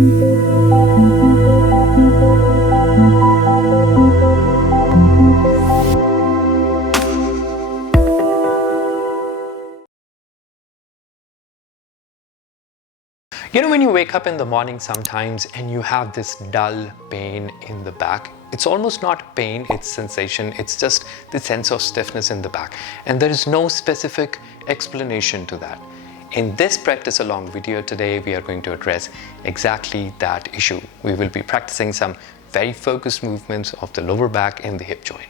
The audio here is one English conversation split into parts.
You know, when you wake up in the morning sometimes and you have this dull pain in the back, it's almost not pain, it's sensation, it's just the sense of stiffness in the back. And there is no specific explanation to that. In this practice along video today, we are going to address exactly that issue. We will be practicing some very focused movements of the lower back and the hip joint.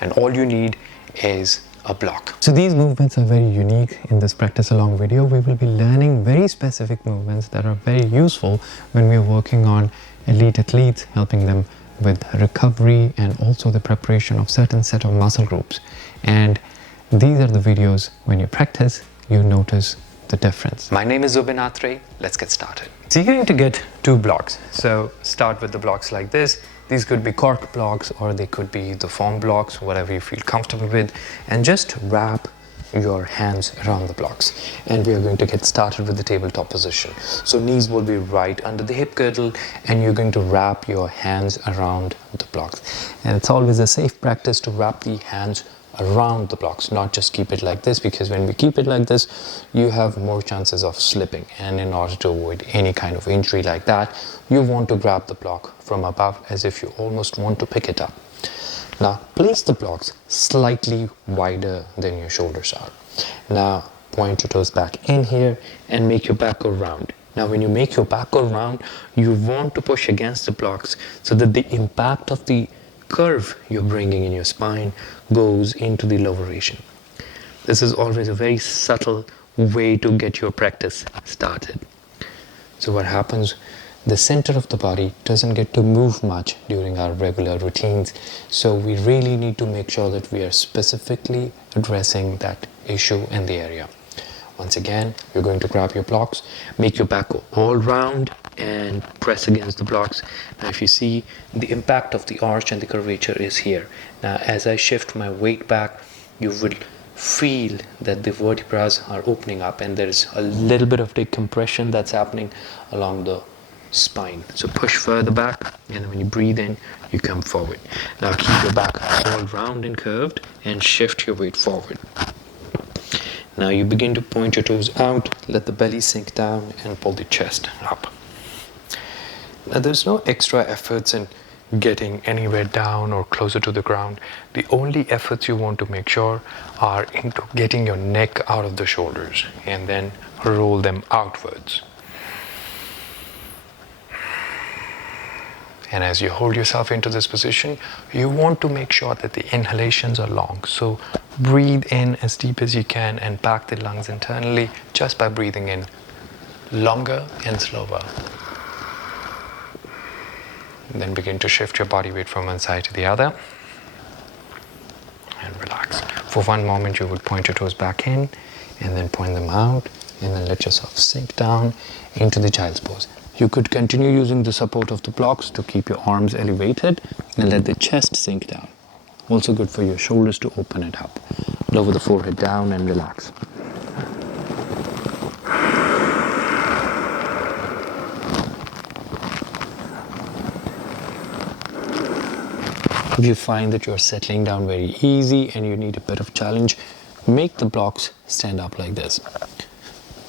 And all you need is a block. So these movements are very unique in this practice along video. We will be learning very specific movements that are very useful when we are working on elite athletes, helping them with recovery and also the preparation of certain set of muscle groups. And these are the videos when you practice, you notice the difference. My name is Atre. Let's get started. So you're going to get two blocks. So start with the blocks like this. These could be cork blocks or they could be the foam blocks, whatever you feel comfortable with, and just wrap your hands around the blocks. And we are going to get started with the tabletop position. So knees will be right under the hip girdle and you're going to wrap your hands around the blocks. And it's always a safe practice to wrap the hands around the blocks, not just keep it like this, because when we keep it like this, you have more chances of slipping. And in order to avoid any kind of injury like that, you want to grab the block from above as if you almost want to pick it up. Now place the blocks slightly wider than your shoulders are. Now point your toes back in here and make your back go round. Now when you make your back go round, you want to push against the blocks so that the impact of the curve you're bringing in your spine goes into the lower region. This is always a very subtle way to get your practice started. So what happens, the center of the body doesn't get to move much during our regular routines, so we really need to make sure that we are specifically addressing that issue in the area. Once again, you're going to grab your blocks, make your back go all round and press against the blocks. Now if you see, the impact of the arch and the curvature is here. Now as I shift my weight back, you will feel that the vertebrae are opening up and there is a little bit of decompression that's happening along the spine. So push further back, and then when you breathe in, you come forward. Now keep your back all round and curved and shift your weight forward. Now you begin to point your toes out, let the belly sink down and pull the chest up. Now there's no extra efforts in getting anywhere down or closer to the ground. The only efforts you want to make sure are into getting your neck out of the shoulders and then roll them outwards. And as you hold yourself into this position, you want to make sure that the inhalations are long. So breathe in as deep as you can and pack the lungs internally just by breathing in longer and slower. And then begin to shift your body weight from one side to the other and relax. For one moment you would point your toes back in and then point them out and then let yourself sink down into the child's pose. You could continue using the support of the blocks to keep your arms elevated and let the chest sink down. Also good for your shoulders to open it up. Lower the forehead down and relax. If you find that you're settling down very easy and you need a bit of challenge, make the blocks stand up like this.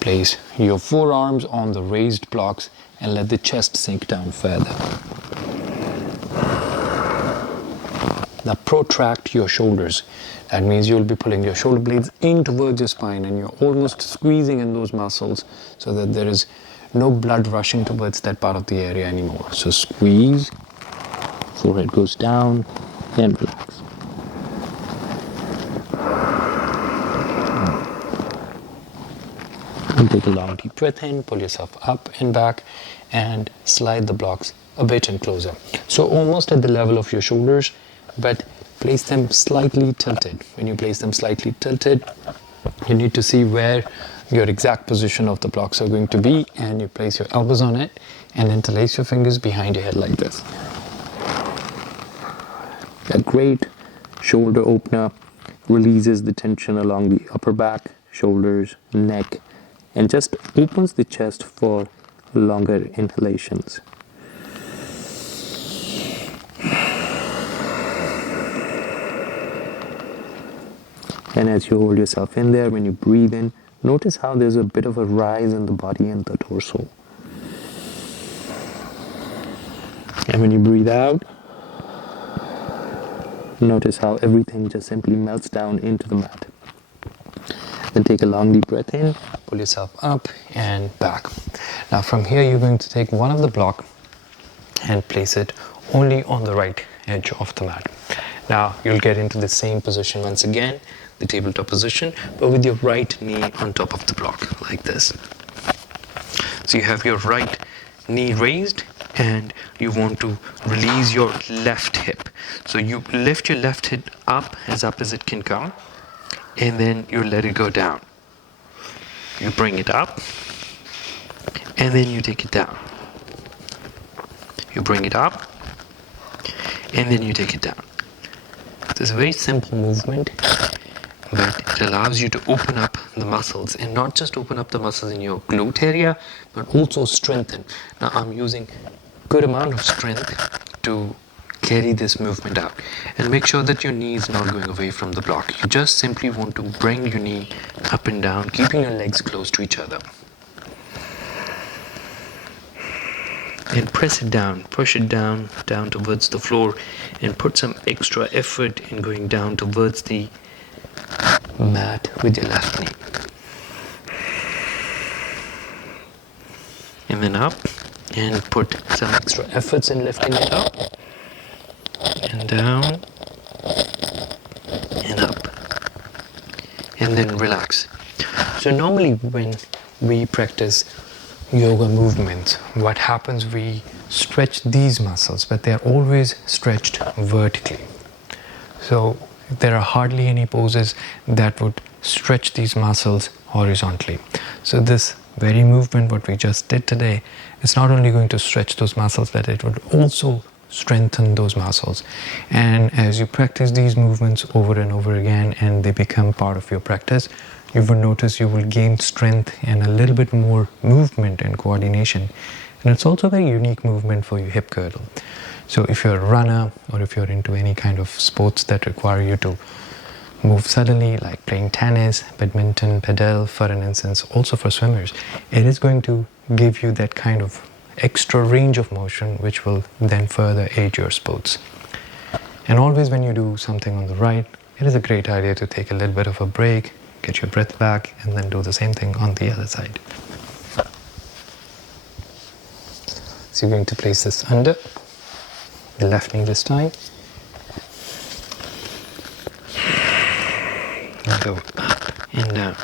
Place your forearms on the raised blocks and let the chest sink down further. Now protract your shoulders. That means you'll be pulling your shoulder blades in towards your spine and you're almost squeezing in those muscles so that there is no blood rushing towards that part of the area anymore. So squeeze, forehead goes down and relax. And take a long deep breath in, pull yourself up and back and slide the blocks a bit and closer. So almost at the level of your shoulders, but place them slightly tilted. When you place them slightly tilted, you need to see where your exact position of the blocks are going to be, and you place your elbows on it and interlace your fingers behind your head like this. A great shoulder opener, releases the tension along the upper back, shoulders, neck, and just opens the chest for longer inhalations. And as you hold yourself in there, when you breathe in, notice how there's a bit of a rise in the body and the torso. And when you breathe out, notice how everything just simply melts down into the mat. Then take a long deep breath in, pull yourself up and back. Now from here you're going to take one of the block and place it only on the right edge of the mat. Now you'll get into the same position once again, the tabletop position, but with your right knee on top of the block, like this. So you have your right knee raised and you want to release your left hip. So you lift your left hip up as it can come, and then you let it go down. You bring it up, and then you take it down. You bring it up, and then you take it down. It's a very simple movement, but it allows you to open up the muscles, and not just open up the muscles in your glute area, but also strengthen. Now I'm using good amount of strength to carry this movement out, and make sure that your knee is not going away from the block. You just simply want to bring your knee up and down, keeping your legs close to each other, and press it down, push it down towards the floor, and put some extra effort in going down towards the mat with your left knee, and then up, and put some extra efforts in lifting it up, and down, and up, and then relax. So normally when we practice yoga movements, what happens, we stretch these muscles, but they're always stretched vertically. So there are hardly any poses that would stretch these muscles horizontally. So this very movement, what we just did today, is not only going to stretch those muscles, but it would also strengthen those muscles. And as you practice these movements over and over again, and they become part of your practice, you will notice you will gain strength and a little bit more movement and coordination. And it's also a very unique movement for your hip girdle. So if you're a runner, or if you're into any kind of sports that require you to move suddenly, like playing tennis, badminton, padel, for an instance, also for swimmers, it is going to give you that kind of extra range of motion, which will then further aid your sports. And always when you do something on the right, it is a great idea to take a little bit of a break, get your breath back, and then do the same thing on the other side. So you're going to place this under the left knee this time, and go up and down.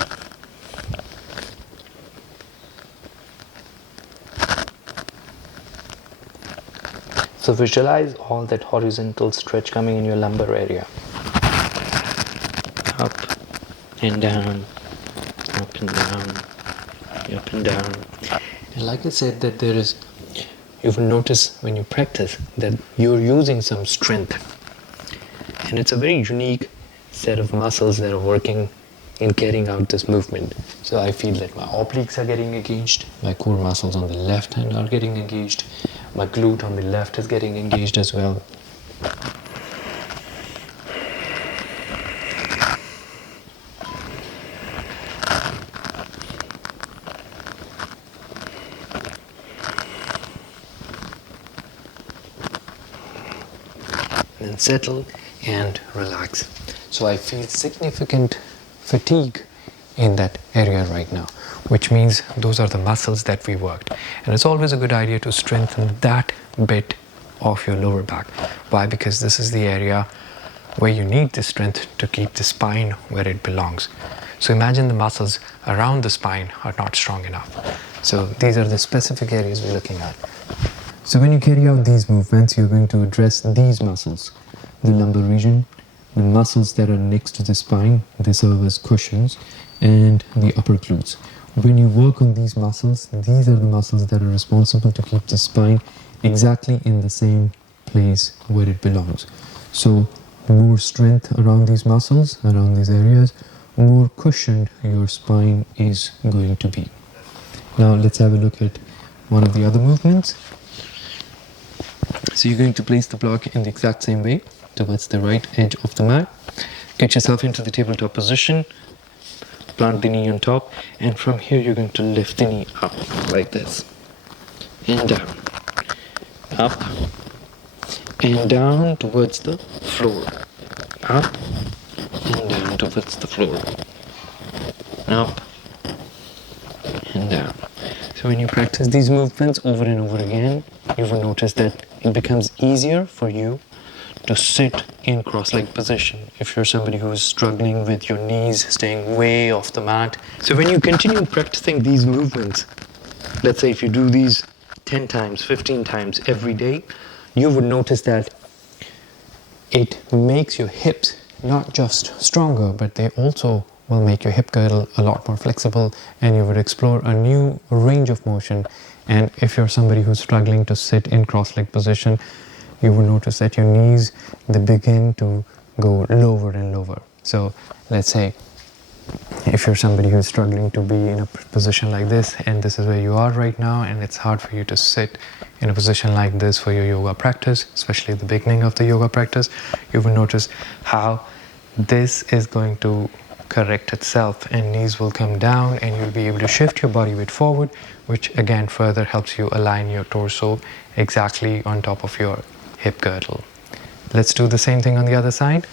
So visualize all that horizontal stretch coming in your lumbar area. Up and down, up and down, up and down. And like I said, that you will notice when you practice that you're using some strength. And it's a very unique set of muscles that are working in carrying out this movement. So I feel that my obliques are getting engaged, my core muscles on the left hand are getting engaged, my glute on the left is getting engaged as well. Then settle and relax. So I feel significant fatigue in that area right now, which means those are the muscles that we worked. And it's always a good idea to strengthen that bit of your lower back. Why? Because this is the area where you need the strength to keep the spine where it belongs. So imagine the muscles around the spine are not strong enough. So these are the specific areas we're looking at. So when you carry out these movements, you're going to address these muscles, the lumbar region, the muscles that are next to the spine, they serve as cushions, and the upper glutes. When you work on these muscles, these are the muscles that are responsible to keep the spine exactly in the same place where it belongs. So more strength around these muscles, around these areas, more cushioned your spine is going to be. Now let's have a look at one of the other movements. So you're going to place the block in the exact same way towards the right edge of the mat. Get yourself into the tabletop position, plant the knee on top, and from here you're going to lift the knee up like this, and down, up, and down towards the floor, up, and down towards the floor, up, and down. So when you practice these movements over and over again, you will notice that it becomes easier for you to sit in cross-legged position if you're somebody who is struggling with your knees staying way off the mat. So when you continue practicing these movements, let's say if you do these 10 times, 15 times every day, you would notice that it makes your hips not just stronger, but they also will make your hip girdle a lot more flexible, and you would explore a new range of motion. And if you're somebody who's struggling to sit in cross-legged position, you will notice that your knees, they begin to go lower and lower. So let's say if you're somebody who's struggling to be in a position like this, and this is where you are right now, and it's hard for you to sit in a position like this for your yoga practice, especially the beginning of the yoga practice, you will notice how this is going to correct itself, and knees will come down, and you'll be able to shift your body weight forward, which again further helps you align your torso exactly on top of your hip girdle. Let's do the same thing on the other side.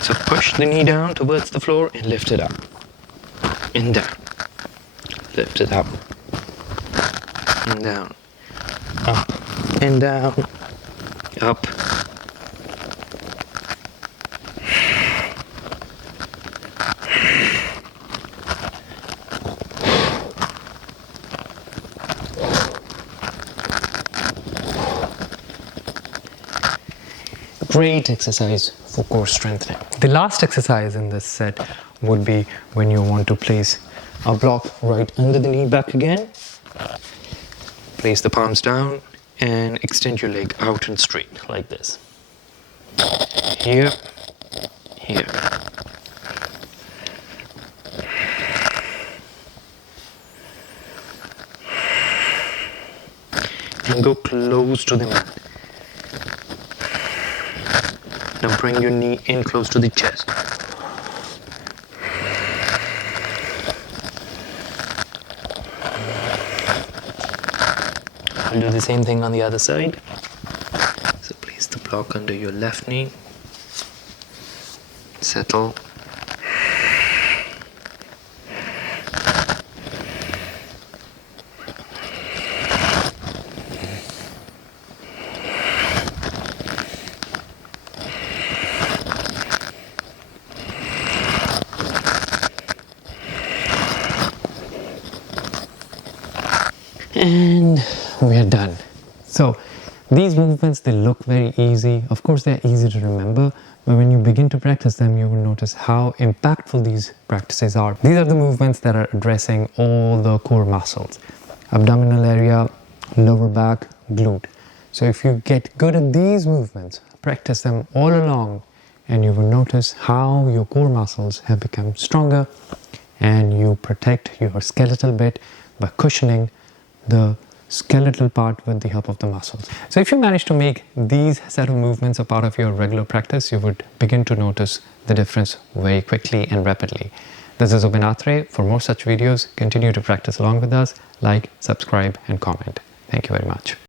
So push the knee down towards the floor and lift it up and down. Lift it up and down, up and down, up. Great exercise for core strengthening. The last exercise in this set would be when you want to place a block right under the knee back again. Place the palms down and extend your leg out and straight like this. Here, here. And go close to the mat. Now bring your knee in close to the chest. I'll do the same thing on the other side. So place the block under your left knee. Settle. And we're done. So these movements, they look very easy. Of course, they're easy to remember, but when you begin to practice them, you will notice how impactful these practices are. These are the movements that are addressing all the core muscles: abdominal area, lower back, glute. So if you get good at these movements, practice them all along, and you will notice how your core muscles have become stronger, and you protect your skeletal bit by cushioning the skeletal part with the help of the muscles. So if you manage to make these set of movements a part of your regular practice, you would begin to notice the difference very quickly and rapidly. This is Atre. For more such videos, continue to practice along with us. Like, subscribe, and comment. Thank you very much.